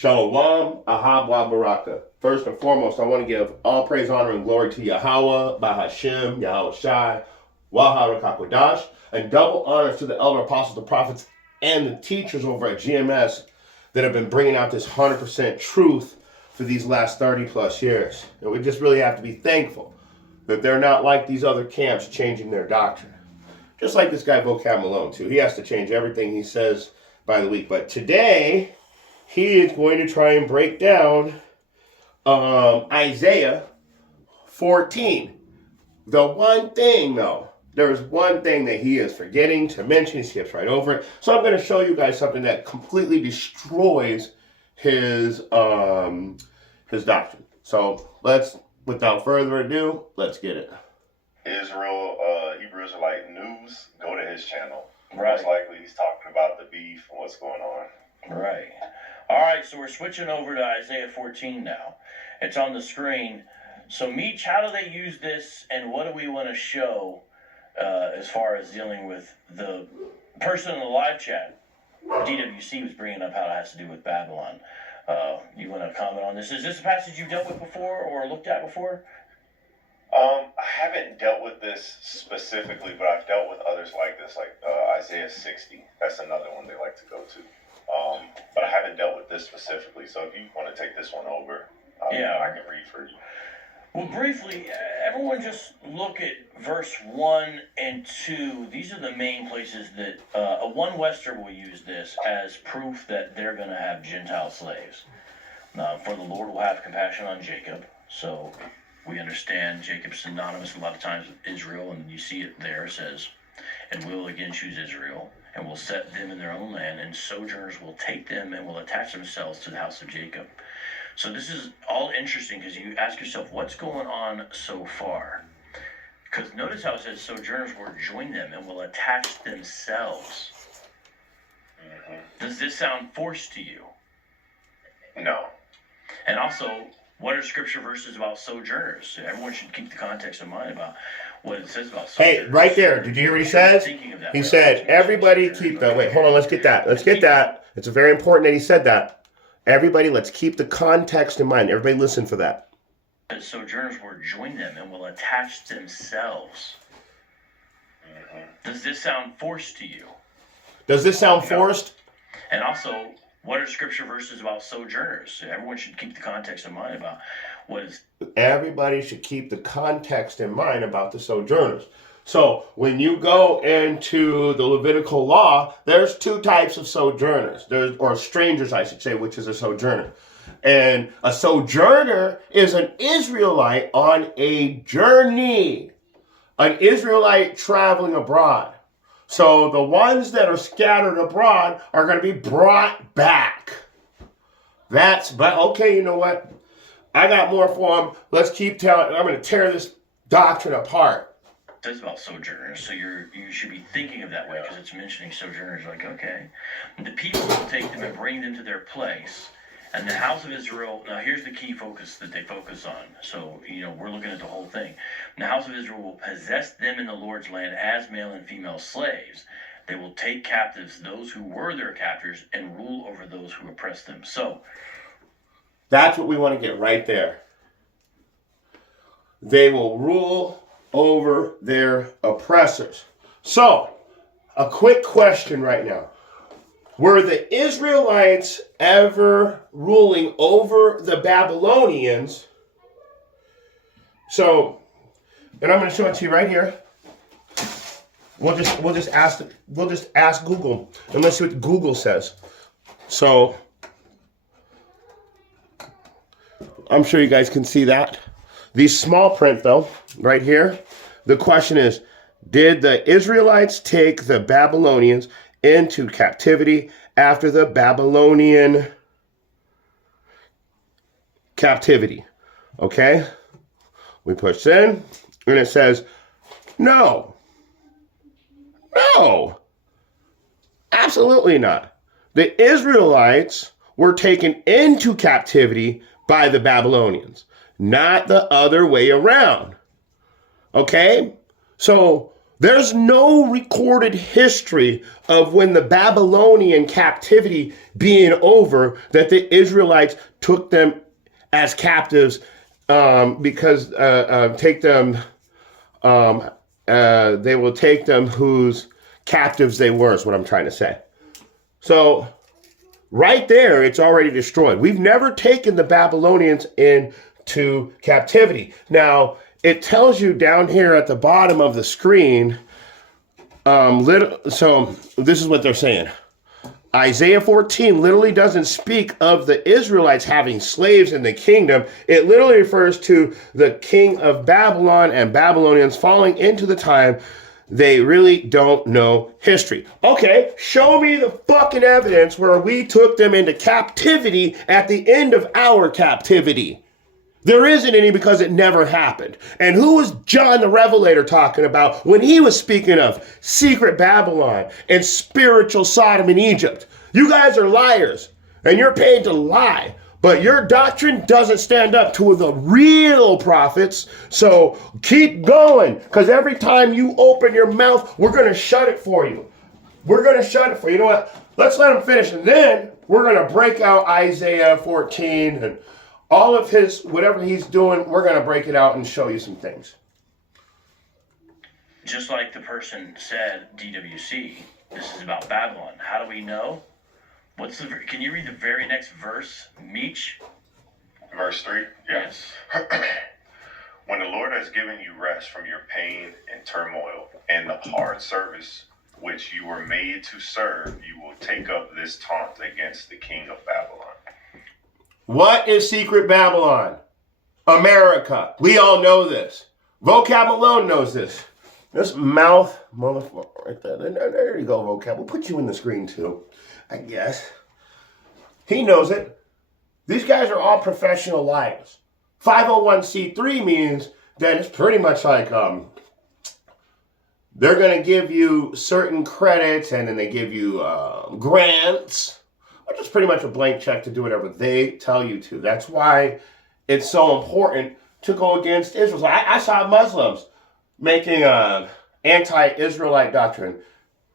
Shalom, Ahabwa Baraka. First and foremost, I want to give all praise, honor, and glory to Yahweh, Bahashem, Yahweh Shai, Wahara and double honors to the elder apostles, the prophets, and the teachers over at GMS that have been bringing out this 100% truth for these last 30 plus years. And we just really have to be thankful that they're not like these other camps changing their doctrine. Just like this guy, Vocab Malone, too. He has to change everything he says by the week. But today, he is going to try and break down Isaiah 14. The one thing, though, there's one thing that he is forgetting to mention. He skips right over it. So I'm going to show you guys something that completely destroys his doctrine. So without further ado, let's get it. Hebrew Israelite News, go to his channel. Right. Most likely he's talking about the beef and what's going on. Right. All right, so we're switching over to Isaiah 14 now. It's on the screen. So, Meech, how do they use this, and what do we want to show as far as dealing with the person in the live chat? DWC was bringing up how it has to do with Babylon. You want to comment on this? Is this a passage you've dealt with before or looked at before? I haven't dealt with this specifically, but I've dealt with others like this, like Isaiah 60. That's another one they like to go to. But I haven't dealt with this specifically, so if you want to take this one over, I can read for you. Well, briefly, everyone just look at verse 1 and 2. These are the main places that a one Wester will use this as proof that they're going to have Gentile slaves. For the Lord will have compassion on Jacob. So we understand Jacob's synonymous a lot of times with Israel, and you see it there. It says, and will again choose Israel, and will set them in their own land, and sojourners will take them and will attach themselves to the house of Jacob. So this is all interesting because you ask yourself, what's going on so far? Because notice how it says sojourners will join them and will attach themselves. Mm-hmm. Does this sound forced to you? No. And also, what are scripture verses about sojourners? Everyone should keep the context in mind about what it says about sojourners. Hey, right there. Did you hear what he says? He said, everybody keep that. Wait, hold on. Let's get that. Let's get that. It's very important that he said that. Everybody, let's keep the context in mind. Everybody listen for that. Sojourners will join them and will attach themselves. Mm-hmm. Does this sound forced to you? Does this sound forced? And also, what are scripture verses about sojourners? Everyone should keep the context in mind about what is... Everybody should keep the context in mind about the sojourners. So when you go into the Levitical law, there's two types of sojourners. Or strangers, I should say, which is a sojourner. And a sojourner is an Israelite on a journey. An Israelite traveling abroad. So the ones that are scattered abroad are going to be brought back. But okay, you know what? I got more for them. Let's keep telling. I'm going to tear this doctrine apart. It says about sojourners, so you should be thinking of that way because it's mentioning sojourners. Like, okay, the people will take them and bring them to their place, and the house of Israel. Now, here's the key focus that they focus on. So, we're looking at the whole thing. The house of Israel will possess them in the Lord's land as male and female slaves. They will take captives those who were their captors and rule over those who oppressed them. So, that's what we want to get right there. They will rule over their oppressors. So, a quick question right now. Were the Israelites ever ruling over the Babylonians? So, and I'm going to show it to you right here. We'll just ask Google, and let's see what Google says. So, I'm sure you guys can see that. The small print, though, right here, the question is, did the Israelites take the Babylonians into captivity after the Babylonian captivity? Okay? We push in, and it says, no. No. Absolutely not. The Israelites were taken into captivity by the Babylonians. Not the other way around. Okay? So There's no recorded history of when the Babylonian captivity being over that the Israelites took them as captives because take them, they will take them whose captives they were, is what I'm trying to say. So right there, it's already destroyed. We've never taken the Babylonians into captivity. Now, it tells you down here at the bottom of the screen, so this is what they're saying. Isaiah 14 literally doesn't speak of the Israelites having slaves in the kingdom. It literally refers to the king of Babylon and Babylonians falling into the time they really don't know history. Okay, show me the fucking evidence where we took them into captivity at the end of our captivity. There isn't any because it never happened. And who was John the Revelator talking about when he was speaking of secret Babylon and spiritual Sodom in Egypt? You guys are liars and you're paid to lie, but your doctrine doesn't stand up to the real prophets. So keep going, because every time you open your mouth, we're going to shut it for you. We're going to shut it for you. You know what? Let's let him finish, and then we're going to break out Isaiah 14 and all of his, whatever he's doing, we're going to break it out and show you some things. Just like the person said, DWC, this is about Babylon. How do we know? Can you read the very next verse, Meech? Verse 3? Yes. When the Lord has given you rest from your pain and turmoil and the hard service which you were made to serve, you will take up this taunt against the king of Babylon. What is secret Babylon? America. We all know this. Vocab alone knows this. This mouth, motherfucker, right there. There you go, Vocab. We'll put you in the screen too, I guess. He knows it. These guys are all professional liars. 501c3 means that it's pretty much like they're going to give you certain credits and then they give you grants. Which is pretty much a blank check to do whatever they tell you to. That's why it's so important to go against Israel. I saw Muslims making an anti-Israelite doctrine.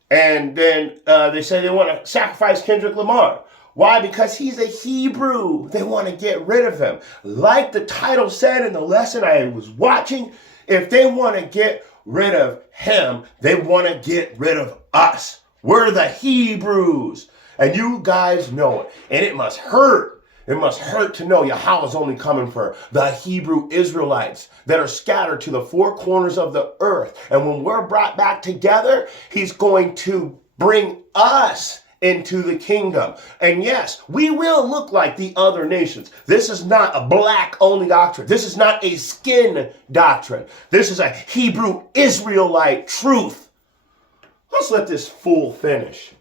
And then they say they want to sacrifice Kendrick Lamar. Why? Because he's a Hebrew. They want to get rid of him. Like the title said in the lesson I was watching, if they want to get rid of him, they want to get rid of us. We're the Hebrews. And you guys know it. And it must hurt. It must hurt to know Yahweh is only coming for the Hebrew Israelites that are scattered to the four corners of the earth. And when we're brought back together, he's going to bring us into the kingdom. And yes, we will look like the other nations. This is not a black-only doctrine. This is not a skin doctrine. This is a Hebrew Israelite truth. Let's let this fool finish.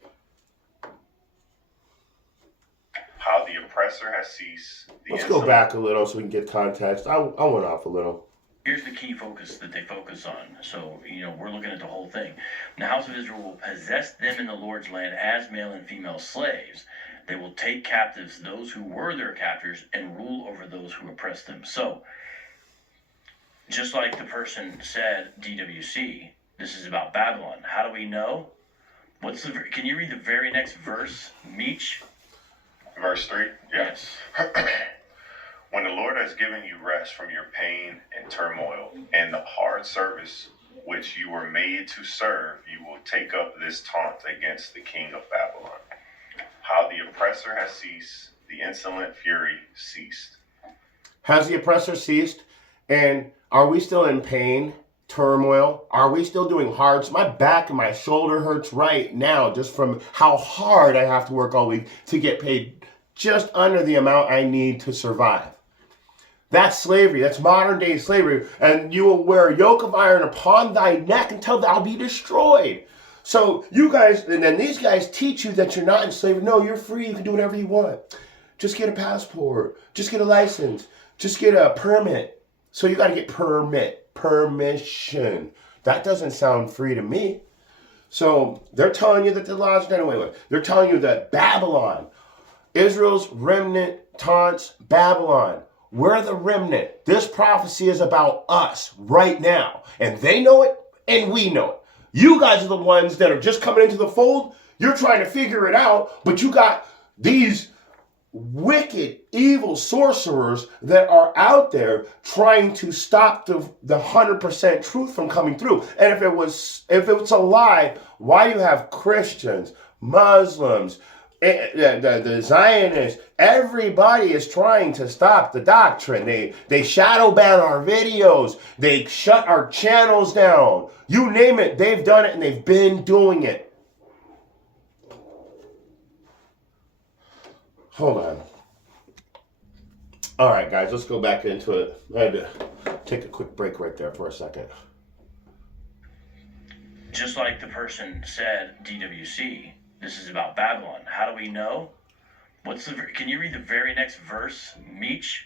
How the oppressor has ceased. Let's go back a little so we can get context. I went off a little. Here's the key focus that they focus on. So, we're looking at the whole thing. The house of Israel will possess them in the Lord's land as male and female slaves. They will take captives those who were their captors and rule over those who oppressed them. So, just like the person said, DWC, this is about Babylon. How do we know? Can you read the very next verse, Meech? Verse 3? Yes. When the Lord has given you rest from your pain and turmoil and the hard service which you were made to serve, you will take up this taunt against the king of Babylon. How the oppressor has ceased, the insolent fury ceased. Has the oppressor ceased? And are we still in pain, turmoil? Are we still doing hard? My back and my shoulder hurts right now just from how hard I have to work all week to get paid just under the amount I need to survive. That's slavery. That's modern day slavery. And you will wear a yoke of iron upon thy neck until thou be destroyed. So you guys, and then these guys teach you that you're not in slavery. No, you're free. You can do whatever you want. Just get a passport. Just get a license. Just get a permit. So you got to get permission. That doesn't sound free to me. So they're telling you that the law's done away with. They're telling you that Babylon, Israel's remnant taunts Babylon. We're the remnant. This prophecy is about us right now. And they know it, and we know it. You guys are the ones that are just coming into the fold. You're trying to figure it out, but you got these wicked, evil sorcerers that are out there trying to stop the 100% truth from coming through. And if it's a lie, why do you have Christians, Muslims, the Zionists? Everybody is trying to stop the doctrine. They shadow ban our videos. They shut our channels down. You name it, they've done it, and they've been doing it. Hold on. All right, guys, let's go back into it. I had to take a quick break right there for a second. Just like the person said, DWC, this is about Babylon. How do we know? Can you read the very next verse, Meech?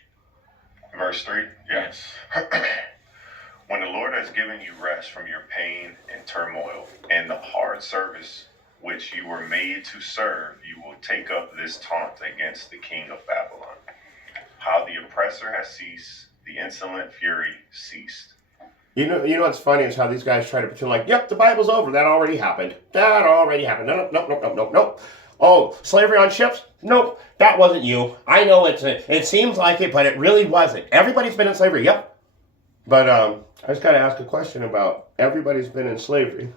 Verse 3? Yes. When the Lord has given you rest from your pain and turmoil and the hard service which you were made to serve, you will take up this taunt against the king of Babylon. How the oppressor has ceased, the insolent fury ceased. You know what's funny is how these guys try to pretend like, yep, the Bible's over. That already happened. Nope. Oh, slavery on ships? Nope, that wasn't you. I know it seems like it, but it really wasn't. Everybody's been in slavery, yep. But I just got to ask a question about everybody's been in slavery.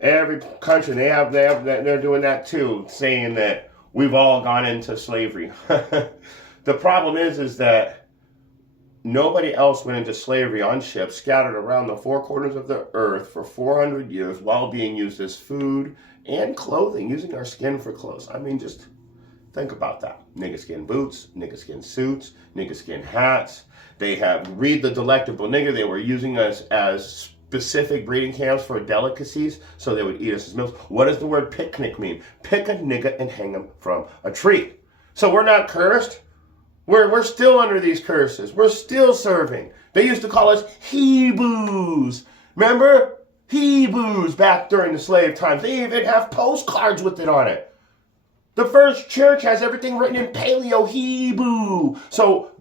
Every country, they're doing that too, saying that we've all gone into slavery. The problem is that nobody else went into slavery on ships scattered around the four corners of the earth for 400 years while being used as food and clothing, using our skin for clothes. I mean, just think about that. Nigga skin boots, nigga skin suits, nigga skin hats. Read the Delectable Nigger. They were using us as specific breeding camps for delicacies, so they would eat us as meals. What does the word picnic mean? Pick a nigga and hang him from a tree. So we're not cursed. We're still under these curses. We're still serving. They used to call us Hebrews. Remember? Hebrews back during the slave times. They even have postcards with it on it. The first church has everything written in Paleo Hebrew. So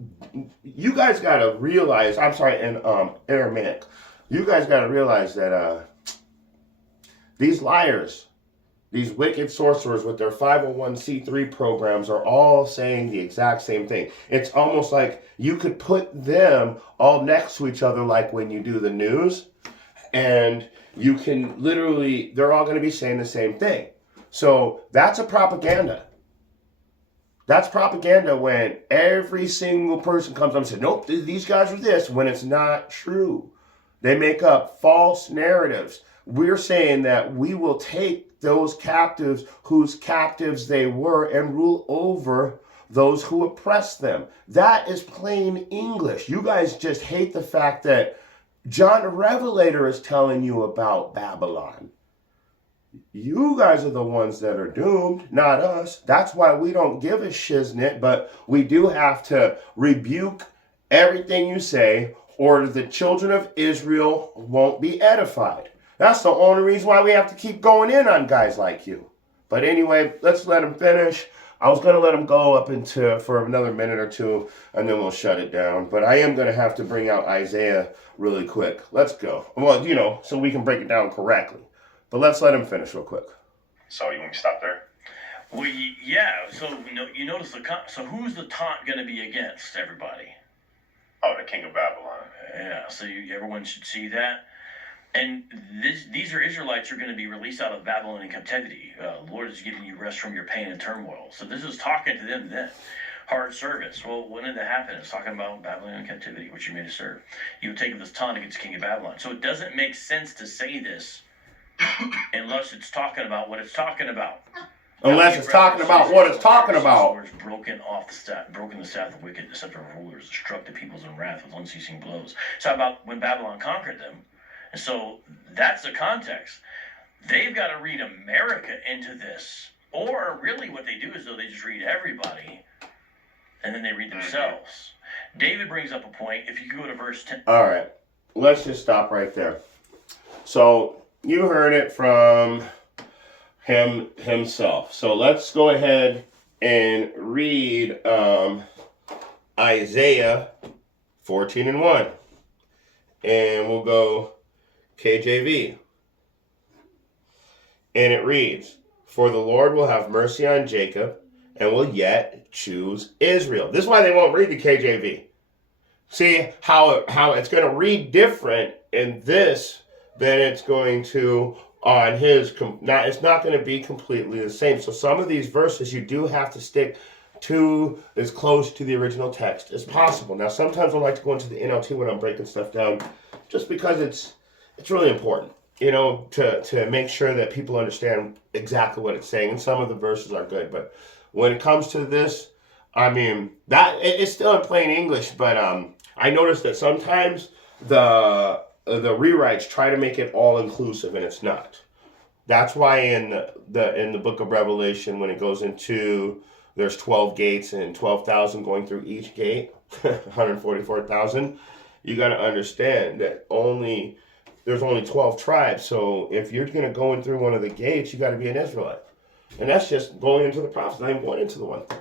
you guys got to realize, in Aramaic, you guys got to realize that these liars, these wicked sorcerers with their 501c3 programs are all saying the exact same thing. It's almost like you could put them all next to each other like when you do the news, and you can literally, they're all going to be saying the same thing. So that's a propaganda. That's propaganda when every single person comes up and says, nope, these guys are this, when it's not true. They make up false narratives. We're saying that we will take those captives whose captives they were and rule over those who oppress them. That is plain English. You guys just hate the fact that John the Revelator is telling you about Babylon. You guys are the ones that are doomed, not us. That's why we don't give a shiznit, but we do have to rebuke everything you say, or the children of Israel won't be edified. That's the only reason why we have to keep going in on guys like you. But anyway, let's let him finish. I was going to let him go for another minute or two, and then we'll shut it down. But I am going to have to bring out Isaiah really quick. Let's go. Well, so we can break it down correctly. But let's let him finish real quick. So you want me to stop there? Well, yeah. So you notice so who's the taunt going to be against, everybody? Oh, the king of Babylon. Yeah. So everyone should see that. And these are Israelites who are going to be released out of Babylonian captivity. The Lord is giving you rest from your pain and turmoil. So this is talking to them then. Hard service. Well, when did that happen? It's talking about Babylonian captivity, which you made to serve. You will take up this taunt against the king of Babylon. So it doesn't make sense to say this unless it's talking about what it's talking about. Unless it's talking about what it's talking about. Words broken the staff of wicked, deceptive rulers, struck the peoples in wrath with unceasing blows. It's about when Babylon conquered them. And so that's the context. They've got to read America into this. Or really what they do is they just read everybody, and then they read themselves. David brings up a point. If you go to verse 10. All right. Let's just stop right there. So you heard it from himself. So let's go ahead and read Isaiah 14:1. And we'll go KJV. And it reads, "For the Lord will have mercy on Jacob and will yet choose Israel." This is why they won't read the KJV. See how it's going to read different in this than it's going to on his. Not It's not going to be completely the same. So some of these verses you do have to stick to as close to the original text as possible. Now sometimes I like to go into the NLT when I'm breaking stuff down, just because it's really important, to make sure that people understand exactly what it's saying. And some of the verses are good, but when it comes to this, I mean that it's still in plain English, but I noticed that sometimes the rewrites try to make it all inclusive, and it's not. That's why in the book of Revelation, when it goes into there's 12 gates and 12,000 going through each gate, 144,000. You got to understand that there's only 12 tribes. So if you're going to go in through one of the gates, you got to be an Israelite, and that's just going into the prophets, not even going into the 1/3.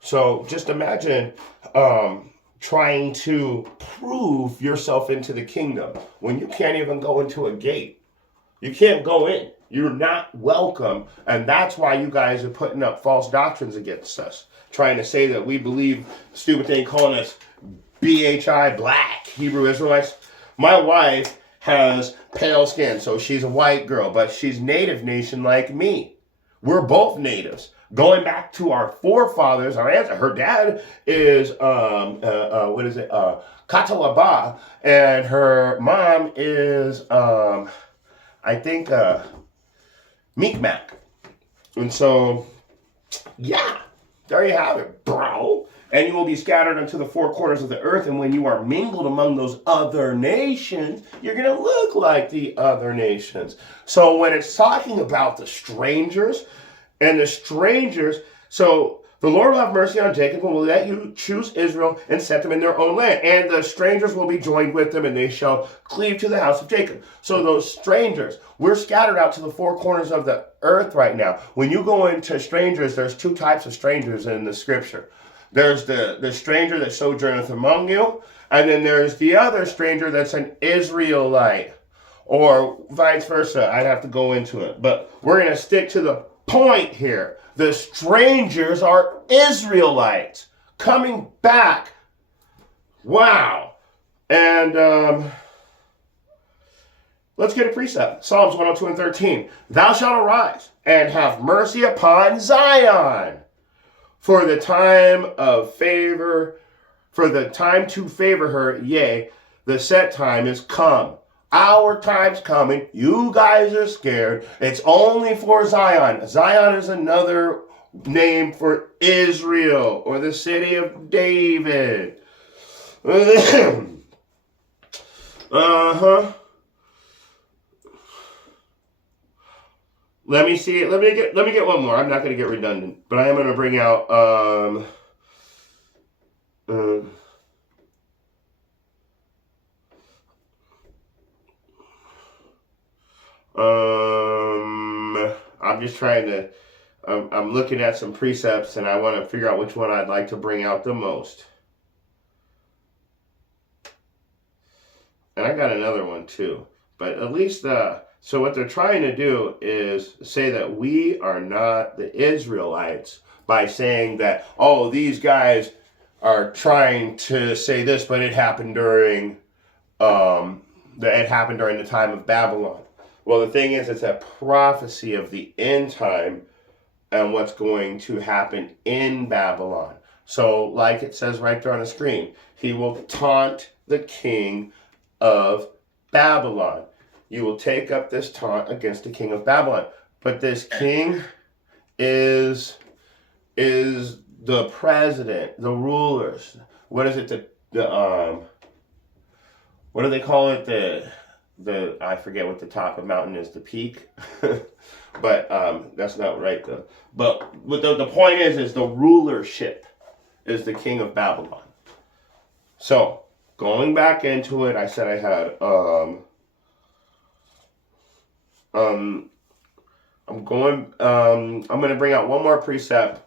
So just imagine trying to prove yourself into the kingdom when you can't even go into a gate. You can't go in. You're not welcome. And that's why you guys are putting up false doctrines against us, trying to say that we believe the stupid thing calling us BHI, black Hebrew Israelites. My wife has pale skin, so she's a white girl, but she's native nation like me. We're both natives. Going back to our forefathers, our ancestors, her dad is Katalaba, and her mom is I think Mi'kmaq. And so, yeah, there you have it, bro. And you will be scattered unto the four corners of the earth, and when you are mingled among those other nations, you're going to look like the other nations. So when it's talking about the strangers, so the Lord will have mercy on Jacob and will let you choose Israel and set them in their own land. And the strangers will be joined with them, and they shall cleave to the house of Jacob. So those strangers, we're scattered out to the four corners of the earth right now. When you go into strangers, there's two types of strangers in the scripture. There's the stranger that sojourneth among you, and then there's the other stranger that's an Israelite, or vice versa. I'd have to go into it, but we're going to stick to the point here. The strangers are Israelites coming back. Wow. And let's get a precept. Psalms 102 and 13. Thou shalt arise and have mercy upon Zion, for the time to favor her, yea, the set time is come. Our time's coming. You guys are scared. It's only for Zion. Zion is another name for Israel, or the city of David. Let me see. Let me get one more. I'm not going to get redundant, but I am going to bring out I'm just trying to, I'm looking at some precepts, and I want to figure out which one I'd like to bring out the most. And I got another one too, but at least so what they're trying to do is say that we are not the Israelites by saying that, oh, these guys are trying to say this, but it happened during the time of Babylon. Well, the thing is, it's a prophecy of the end time and what's going to happen in Babylon. So, like it says right there on the screen, he will taunt the king of Babylon. You will take up this taunt against the king of Babylon. But this king is the president, the rulers. What is it? What do they call it? The I forget what the top of mountain is. The peak. But that's not right though. But the point is the rulership is the king of Babylon. So going back into it, I said I had I'm going to bring out one more precept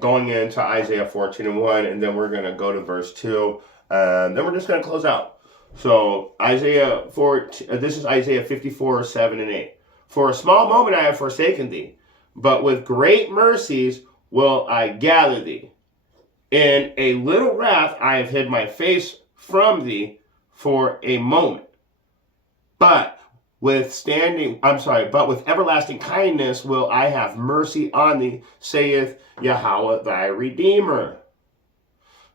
going into Isaiah 14:1, and then we're going to go to verse 2, and then we're just going to close out. So Isaiah 14, this is Isaiah 54:7 and 8. For a small moment I have forsaken thee, but with great mercies will I gather thee. In a little wrath I have hid my face from thee for a moment. But with everlasting kindness will I have mercy on thee, saith Yahweh thy Redeemer.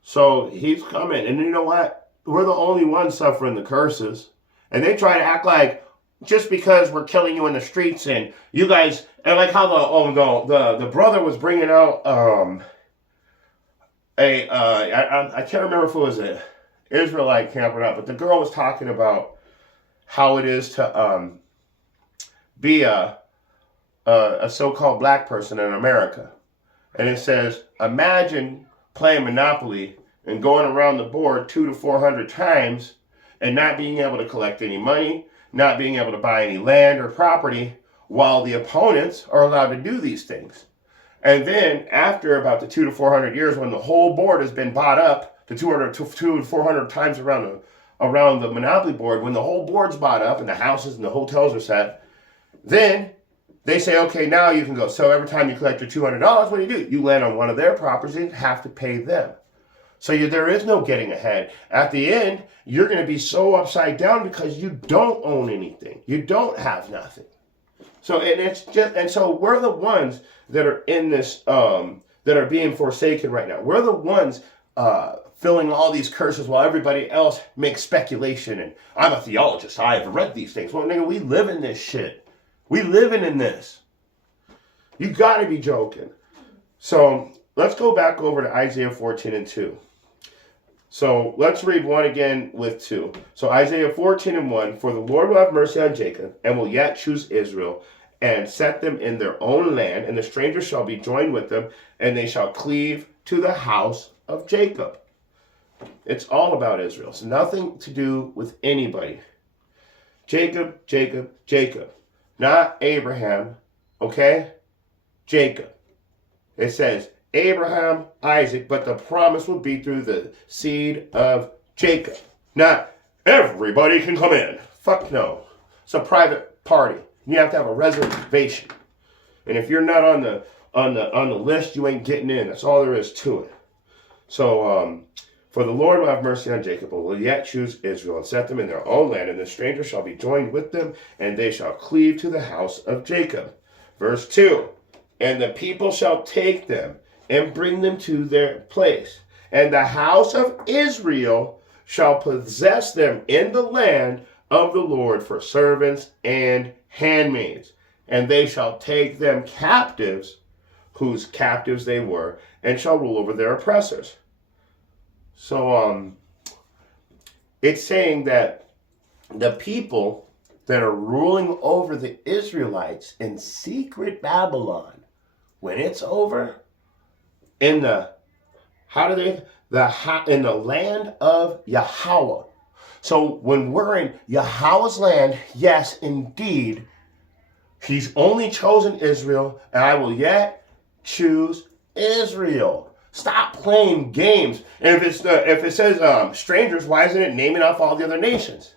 So he's coming. And you know what? We're the only ones suffering the curses. And they try to act like just because we're killing you in the streets and you guys, and like how the brother was bringing out I can't remember if it was an Israelite camp or not, but the girl was talking about how it is to be a so-called black person in America. And it says, imagine playing Monopoly and going around the board 200 to 400 times and not being able to collect any money, not being able to buy any land or property, while the opponents are allowed to do these things. And then after about the 200 to 400 years, when the whole board has been bought up to 200 to 400 times around the Monopoly board, when the whole board's bought up and the houses and the hotels are set, then they say, okay, now you can go. So every time you collect your $200, what do? You land on one of their properties and have to pay them. So there is no getting ahead. At the end, you're going to be so upside down because you don't own anything. You don't have nothing. So so we're the ones that are in this, that are being forsaken right now. We're the ones filling all these curses while everybody else makes speculation. And I'm a theologist. I've read these things. Well, nigga, we live in this shit. We living in this. You got to be joking. So let's go back over to Isaiah 14:2. So let's read 1 again with 2. So Isaiah 14:1, for the Lord will have mercy on Jacob, and will yet choose Israel, and set them in their own land, and the stranger shall be joined with them, and they shall cleave to the house of Jacob. It's all about Israel. It's nothing to do with anybody. Jacob, Jacob, Jacob. Not Abraham, okay? Jacob. It says Abraham, Isaac, but the promise will be through the seed of Jacob. Not everybody can come in. Fuck no. It's a private party. You have to have a reservation. And if you're not on the list, you ain't getting in. That's all there is to it. So, for the Lord will have mercy on Jacob, but will yet choose Israel, and set them in their own land, and the stranger shall be joined with them, and they shall cleave to the house of Jacob. Verse 2, and the people shall take them, and bring them to their place, and the house of Israel shall possess them in the land of the Lord for servants and handmaids, and they shall take them captives, whose captives they were, and shall rule over their oppressors. So it's saying that the people that are ruling over the Israelites in secret Babylon, when it's over, in the in the land of Yahweh. So when we're in Yahweh's land, yes, indeed, he's only chosen Israel, and I will yet choose Israel. Stop playing games. And if it says strangers, why isn't it naming off all the other nations?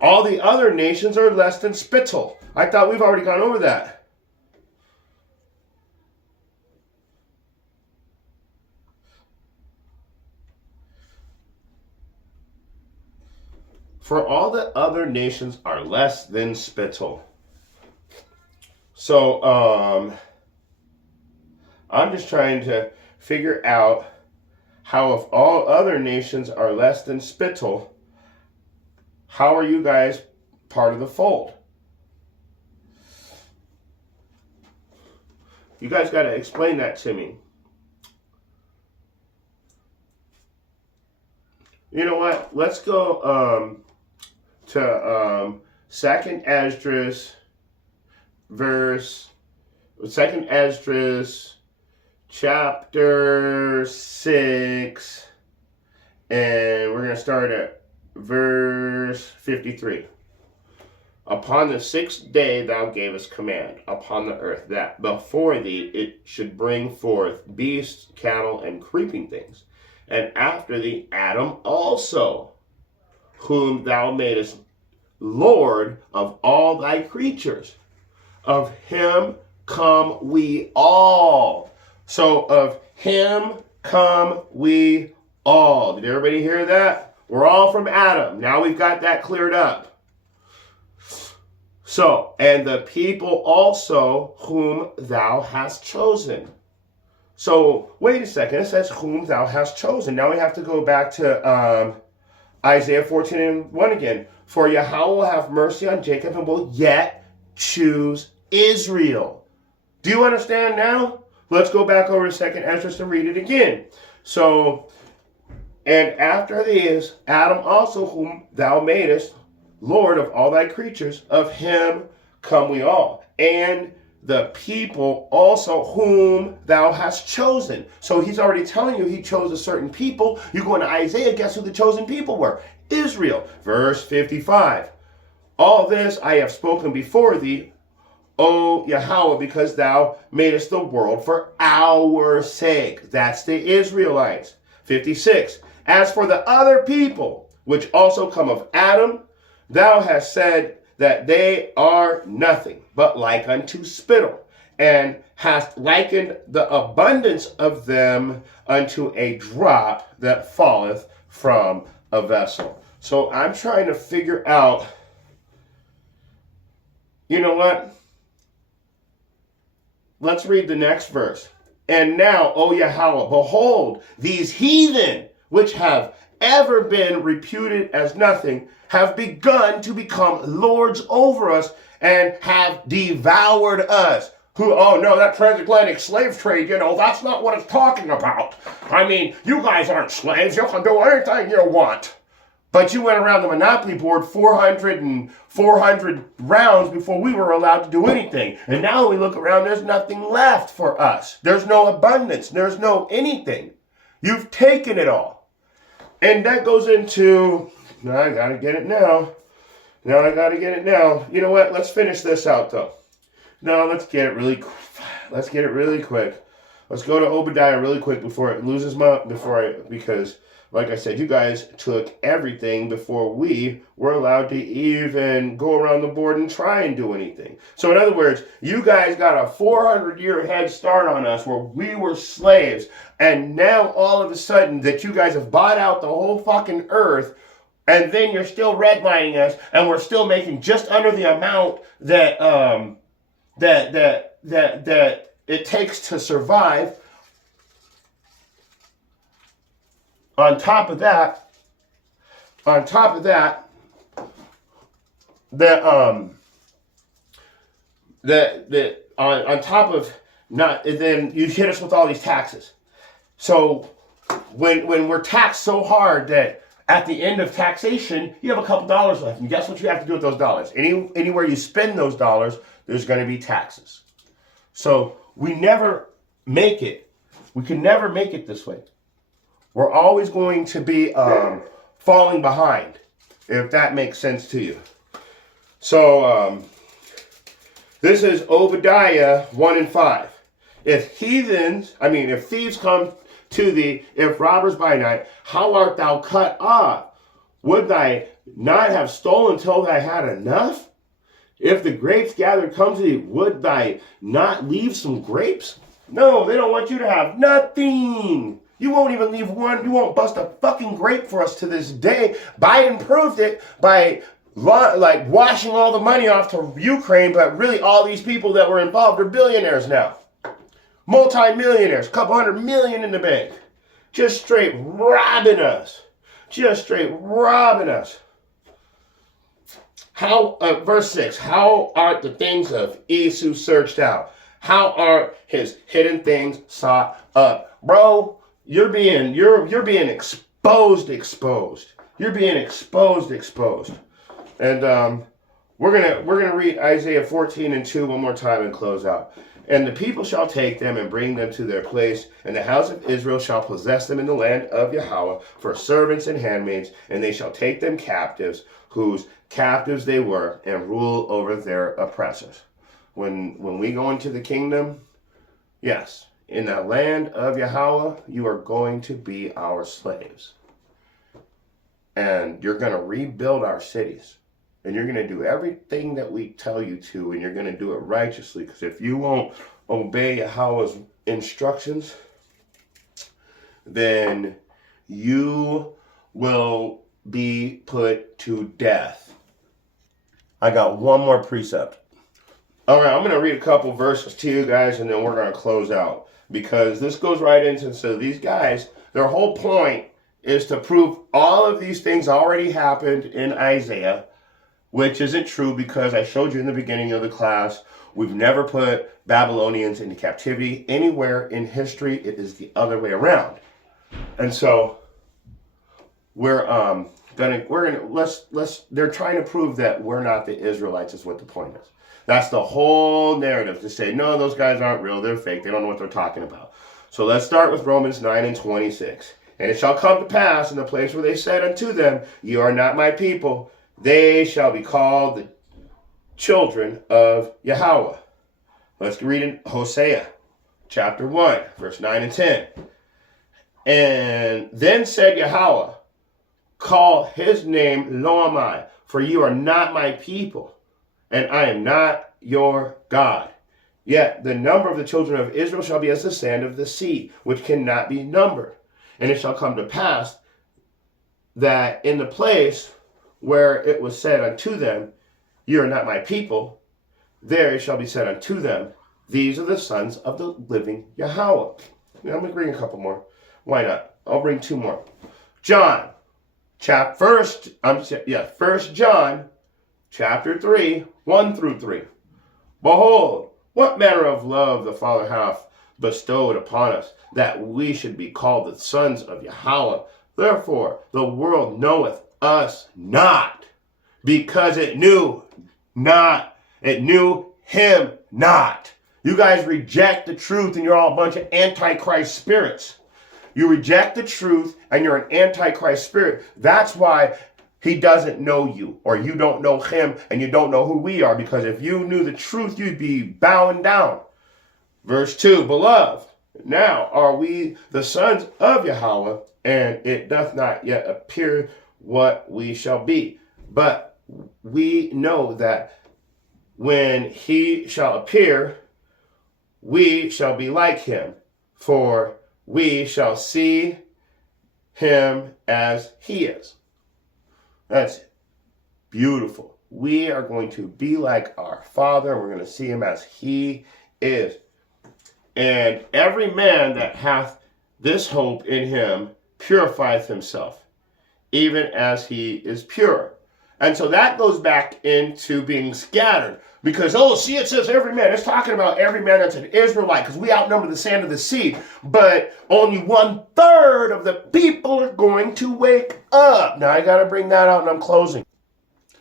All the other nations are less than spittle. I thought we've already gone over that. For all the other nations are less than spittle. So I'm just trying to figure out how, if all other nations are less than spittle, how are you guys part of the fold? You guys got to explain that to me. You know what? Let's go to 2nd Esdras, chapter 6, and we're going to start at verse 53. Upon the 6th day thou gavest command upon the earth, that before thee it should bring forth beasts, cattle, and creeping things, and after thee Adam also, whom thou madest Lord of all thy creatures. Of him come we all. So of him come we all. Did everybody hear that? We're all from Adam. Now we've got that cleared up. So, and the people also whom thou hast chosen. So, wait a second. It says whom thou hast chosen. Now we have to go back to Isaiah 14:1 again. For Yahweh will have mercy on Jacob and will yet choose Israel. Do you understand now? Let's go back over to 2nd Ezra to read it again. So, and after these, Adam also whom thou madest, Lord of all thy creatures, of him come we all. And the people also whom thou hast chosen. So he's already telling you he chose a certain people. You go into Isaiah, guess who the chosen people were? Israel. Verse 55. All this I have spoken before thee, O Yahweh, because thou madest the world for our sake. That's the Israelites. 56. As for the other people, which also come of Adam, thou hast said that they are nothing, but like unto spittle, and hast likened the abundance of them unto a drop that falleth from a vessel. So I'm trying to figure out, you know what? Let's read the next verse. And now, O Yahweh, behold, these heathen, which have ever been reputed as nothing, have begun to become lords over us and have devoured us. Who, oh no, that transatlantic slave trade, that's not what it's talking about. I mean, you guys aren't slaves. You can do anything you want. But you went around the Monopoly board 400 rounds before we were allowed to do anything. And now we look around, there's nothing left for us. There's no abundance. There's no anything. You've taken it all. And that goes into, now I got to get it now. You know what? Let's finish this out, though. No, let's get it really quick. Let's go to Obadiah really quick before it loses because like I said, you guys took everything before we were allowed to even go around the board and try and do anything. So in other words, you guys got a 400-year head start on us where we were slaves. And now all of a sudden that you guys have bought out the whole fucking earth, and then you're still redlining us, and we're still making just under the amount that it takes to survive. On top of that, on top of not, and then you hit us with all these taxes. So when we're taxed so hard that at the end of taxation, you have a couple dollars left. And guess what you have to do with those dollars? Anywhere you spend those dollars, there's going to be taxes. So we never make it. We can never make it this way. We're always going to be falling behind, if that makes sense to you. So this is Obadiah 1:5. If thieves come to thee, if robbers by night, how art thou cut off? Would thy not have stolen till thy had enough? If the grapes gathered come to thee, would thy not leave some grapes? No, they don't want you to have nothing. You won't even leave one. You won't bust a fucking grape for us to this day. Biden proved it by washing all the money off to Ukraine, but really all these people that were involved are billionaires now. Multi-millionaires, couple $100 million in the bank. Just straight robbing us. Verse 6, how art the things of Esau searched out? How are his hidden things sought up? Bro, you're being exposed. You're being exposed. And we're gonna read Isaiah 14:2 one more time and close out. And the people shall take them and bring them to their place, and the house of Israel shall possess them in the land of Yahweh for servants and handmaids, and they shall take them captives, whose captives they were, and rule over their oppressors. When we go into the kingdom, yes, in the land of Yahweh, you are going to be our slaves. And you're going to rebuild our cities. and you're going to do everything that we tell you to, and you're going to do it righteously. Because if you won't obey Yahweh's instructions, then you will be put to death. I got one more precept. All right, I'm going to read a couple verses to you guys, and then we're going to close out. Because this goes right into, so these guys, their whole point is to prove all of these things already happened in Isaiah, which isn't true because I showed you in the beginning of the class, we've never put Babylonians into captivity anywhere in history. It is the other way around. And so they're trying to prove that we're not the Israelites is what the point is. That's the whole narrative, to say, no, those guys aren't real, they're fake, they don't know what they're talking about. So let's start with Romans 9:26. And it shall come to pass in the place where they said unto them, you are not my people, they shall be called the children of Yahweh. Let's read in Hosea chapter 1, verse 9 and 10. And then said Yahweh, call his name Lo-Ammi, for you are not my people, and I am not your God. Yet the number of the children of Israel shall be as the sand of the sea, which cannot be numbered. And it shall come to pass that in the place where it was said unto them, you are not my people, there it shall be said unto them, these are the sons of the living Yahweh. Now, I'm going to bring a couple more. Why not? I'll bring two more. John, First John, chapter 3, 1 through 3. Behold, what manner of love the Father hath bestowed upon us, that we should be called the sons of Yahweh. Therefore, the world knoweth us not, because it knew him not. You guys reject the truth, and you're all a bunch of antichrist spirits. You reject the truth, and you're an antichrist spirit. That's why he doesn't know you, or you don't know him, and you don't know who we are, because if you knew the truth, you'd be bowing down. Verse 2, beloved, now are we the sons of Yahweh, and it doth not yet appear what we shall be. But we know that when he shall appear, we shall be like him, for we shall see him as he is. That's beautiful. We are going to be like our Father. We're going to see him as he is. And every man that hath this hope in him purifieth himself, even as he is pure. And so that goes back into being scattered. Because, it says every man. It's talking about every man that's an Israelite, because we outnumber the sand of the sea. But only 1/3 of the people are going to wake up. Now, I got to bring that out, and I'm closing.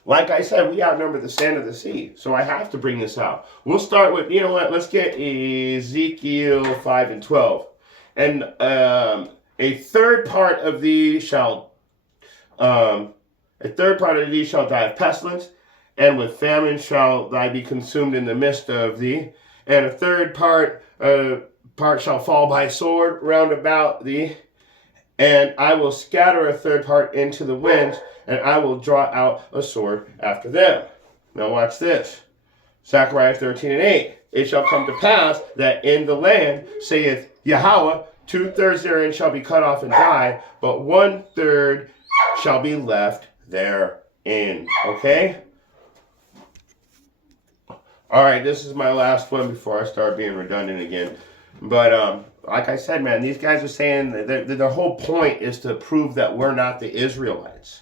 Like I said, we outnumber the sand of the sea. So I have to bring this out. We'll start with, let's get Ezekiel 5 and 12. And a third part of these shall die of pestilence, and with famine shall thy be consumed in the midst of thee, and a third part shall fall by sword round about thee, and I will scatter a third part into the winds, and I will draw out a sword after them. Now watch this. Zechariah 13 and 8. It shall come to pass that in the land, saith Yahweh, 2/3 therein shall be cut off and die, but 1/3 shall be left therein. Okay? All right, this is my last one before I start being redundant again. But like I said, man, these guys are saying that their whole point is to prove that we're not the Israelites.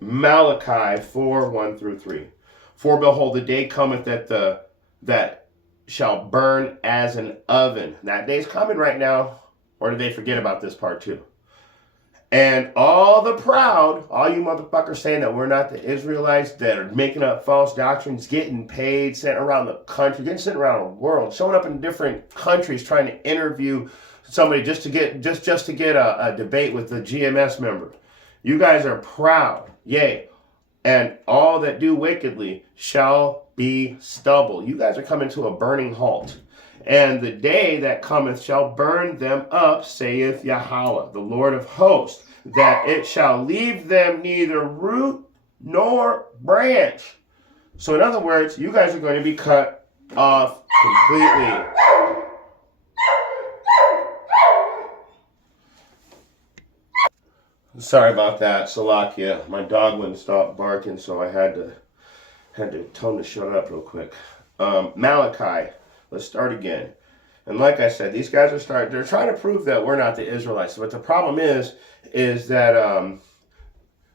Malachi 4, 1 through 3. For behold, the day cometh that shall burn as an oven. That day's coming right now. Or did they forget about this part too? And all the proud, all you motherfuckers saying that we're not the Israelites, that are making up false doctrines, getting paid, sent around the country, getting sent around the world, showing up in different countries trying to interview somebody just to get a debate with the GMS member. You guys are proud, yea, and all that do wickedly shall be stubble. You guys are coming to a burning halt. And the day that cometh shall burn them up, saith Yahweh, the Lord of hosts, that it shall leave them neither root nor branch. So in other words, you guys are going to be cut off completely. Sorry about that, Salakia. My dog wouldn't stop barking, so I had to tell him to shut up real quick. Malachi. Let's start again. And like I said, these guys they're trying to prove that we're not the Israelites. But the problem is that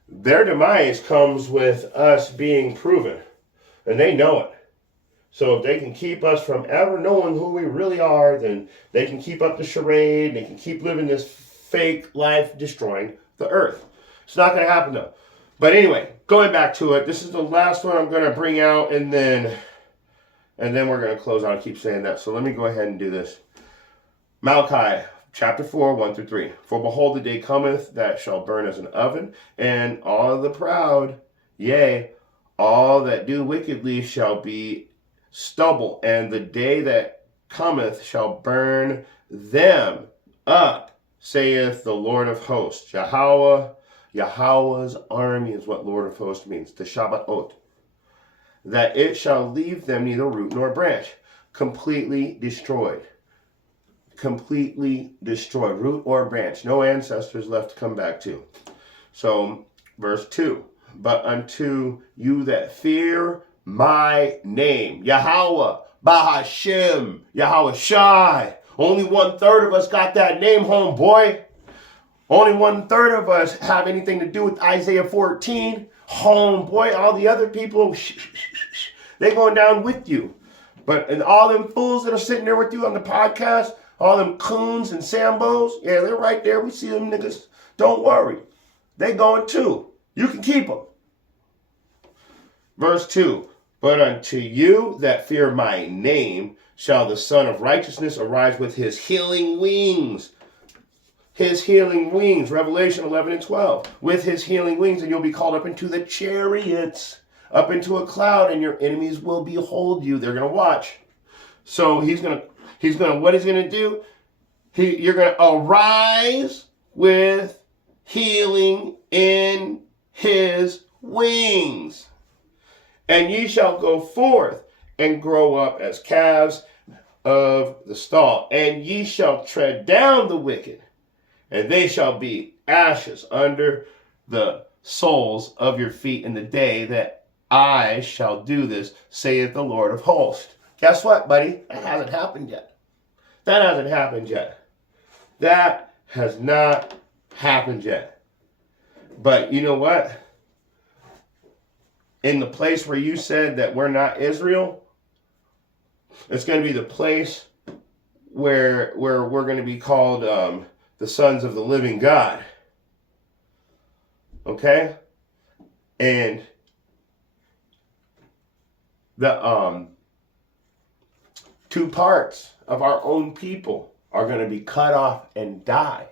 their demise comes with us being proven. And they know it. So if they can keep us from ever knowing who we really are, then they can keep up the charade. They can keep living this fake life destroying the earth. It's not going to happen though. But anyway, going back to it, this is the last one I'm going to bring out, and then we're going to close out. I keep saying that. So let me go ahead and do this. Malachi chapter 4, 1 through 3. For behold, the day cometh that shall burn as an oven, and all the proud, yea, all that do wickedly shall be stubble, and the day that cometh shall burn them up, saith the Lord of hosts. Yahweh's army is what Lord of hosts means, the Shabbatot. That it shall leave them neither root nor branch, completely destroyed. Completely destroyed, root or branch, no ancestors left to come back to. So, verse 2, but unto you that fear my name, Yahweh, Bahashem, Yahweh Shai. Only 1/3 of us got that name, homeboy. Only 1/3 of us have anything to do with Isaiah 14. Homeboy, all the other people, they going down with you. And all them fools that are sitting there with you on the podcast, all them coons and sambos, yeah, they're right there. We see them niggas. Don't worry. They going too. You can keep them. Verse 2, but unto you that fear my name shall the Son of Righteousness arise with his healing wings. His healing wings, Revelation 11 and 12. With his healing wings, and you'll be called up into the chariots, up into a cloud, and your enemies will behold you. They're going to watch. So what he's going to do? You're going to arise with healing in his wings. And ye shall go forth and grow up as calves of the stall. And ye shall tread down the wicked, and they shall be ashes under the soles of your feet in the day that I shall do this, saith the Lord of hosts. Guess what, buddy? That hasn't happened yet. That hasn't happened yet. That has not happened yet. But you know what? In the place where you said that we're not Israel, it's going to be the place where we're going to be called the sons of the living God. Okay? And the two parts of our own people are going to be cut off and die.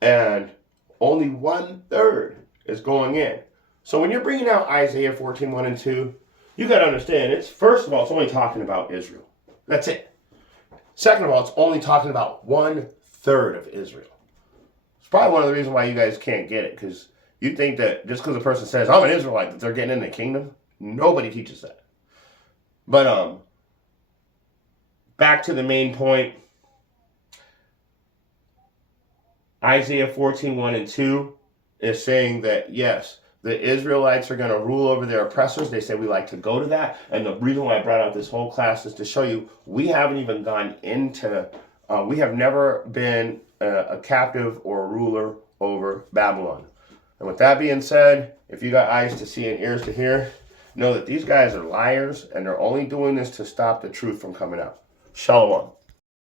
And only 1/3 is going in. So when you're bringing out Isaiah 14, 1 and 2, you got to understand, first of all, it's only talking about Israel. That's it. Second of all, it's only talking about 1/3 of Israel. It's probably one of the reasons why you guys can't get it, because you think that just because a person says, I'm an Israelite, that they're getting in the kingdom. Nobody teaches that. But back to the main point. Isaiah 14, 1 and 2 is saying that, yes, the Israelites are going to rule over their oppressors. They say we like to go to that. And the reason why I brought out this whole class is to show you we haven't even gone into, we have never been a captive or a ruler over Babylon. And with that being said, if you got eyes to see and ears to hear, know that these guys are liars and they're only doing this to stop the truth from coming out. Shalom.